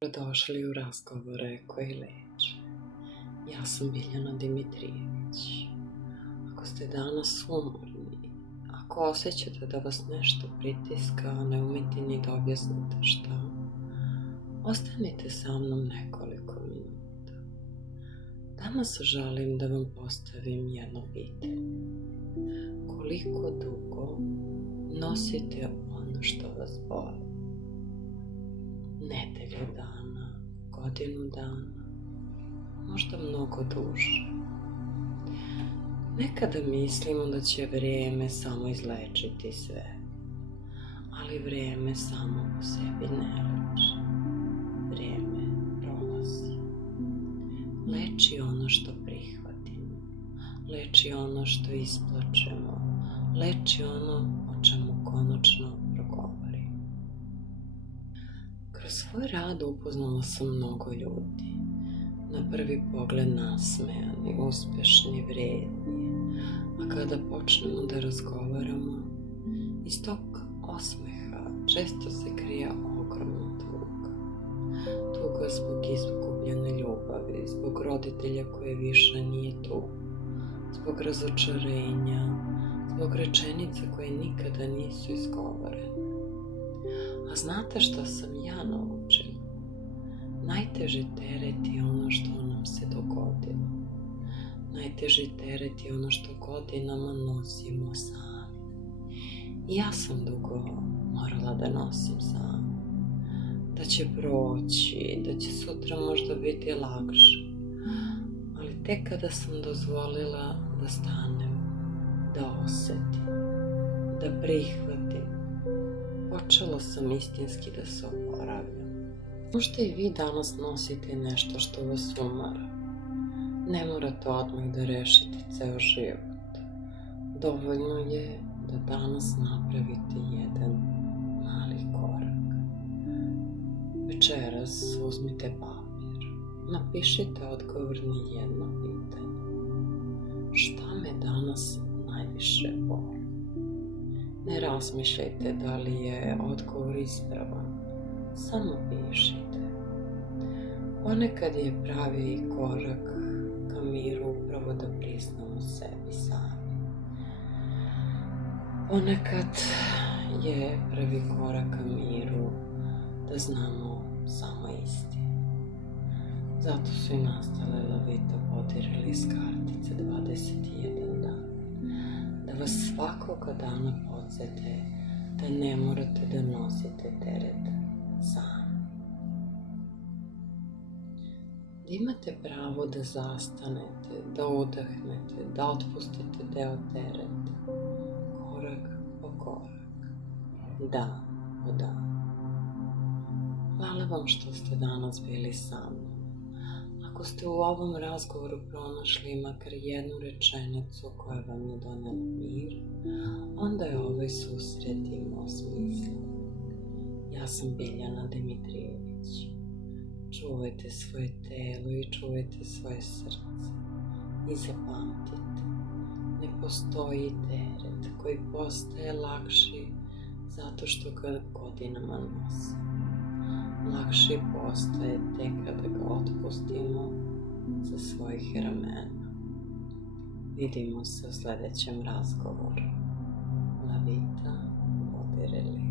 Dobrodošli u razgovore koji leče. Ja sam Biljana Dimitrijević. Ako ste danas umorni, ako osjećate da vas nešto pritiska, ne umete ni da objasnite šta, ostanite sa mnom nekoliko minuta. Danas želim da vam postavim jedno pitanje. Koliko dugo nosite ono što vas boli? Nedelju dana, godinu dana, možda mnogo duže. Nekada mislimo da će vrijeme samo izlečiti sve, ali vrijeme samo po sebi ne leči. Vrijeme prolazi. Leči ono što prihvatimo, leči ono što isplačemo, leči ono o čemu konačno progovorimo. Kroz svoj rad upoznala sam mnogo ljudi, na prvi pogled nasmejani, uspešni, vredni, a kada počnemo da razgovaramo, iz tog osmeha često se krije ogromna tuga. Tuga zbog izgubljene ljubavi, zbog roditelja koje više nije tu, zbog razočarenja, zbog rečenica koje nikada nisu izgovorene. A znate šta sam ja naučila? Najteži teret je ono što nam se dogodilo. Najteži teret je ono što godinama nosimo sami. I ja sam dugo morala da nosim sama. Da će proći, da će sutra možda biti lakše. Ali tek kada sam dozvolila da stanem, da osjetim, da prihvatim, počela sam istinski da se oporavljam. Možda i vi danas nosite nešto što vas umara. Ne morate odmah da rešite ceo život. Dovoljno je da danas napravite jedan mali korak. Večeras uzmite papir. Napišite odgovor na jedno pitanje. Šta me danas najviše boli? Ne razmišljajte da li je odgovor ispravan, samo pišite. Ponekad je pravi korak ka miru upravo da priznamo sebi sami. Ponekad je prvi korak ka miru da znamo samo istinu. Zato su i nastale Lavita Potirili iz kartice 21 dan. Da vas svakoga dana podsjete da ne morate da nosite teret sami. Da imate pravo da zastanete, da udahnete, da otpustite deo tereta, korak po korak, dan po dan. Hvala vam što ste danas bili sa mnom. Ako ste u ovom razgovoru pronašli makar jednu rečenicu koja vam je donela mir, onda je ovaj susret imao smisla. Ja sam Biljana Dimitrijević. Čuvajte svoje telo i čuvajte svoje srce. I zapamtite, ne postoji teret koji postaje lakši zato što ga godinama nosimo. Lakši postaje tek kada ga otpustimo sa svojih ramena. Vidimo se u sljedećem razgovoru. Lavita Potirili.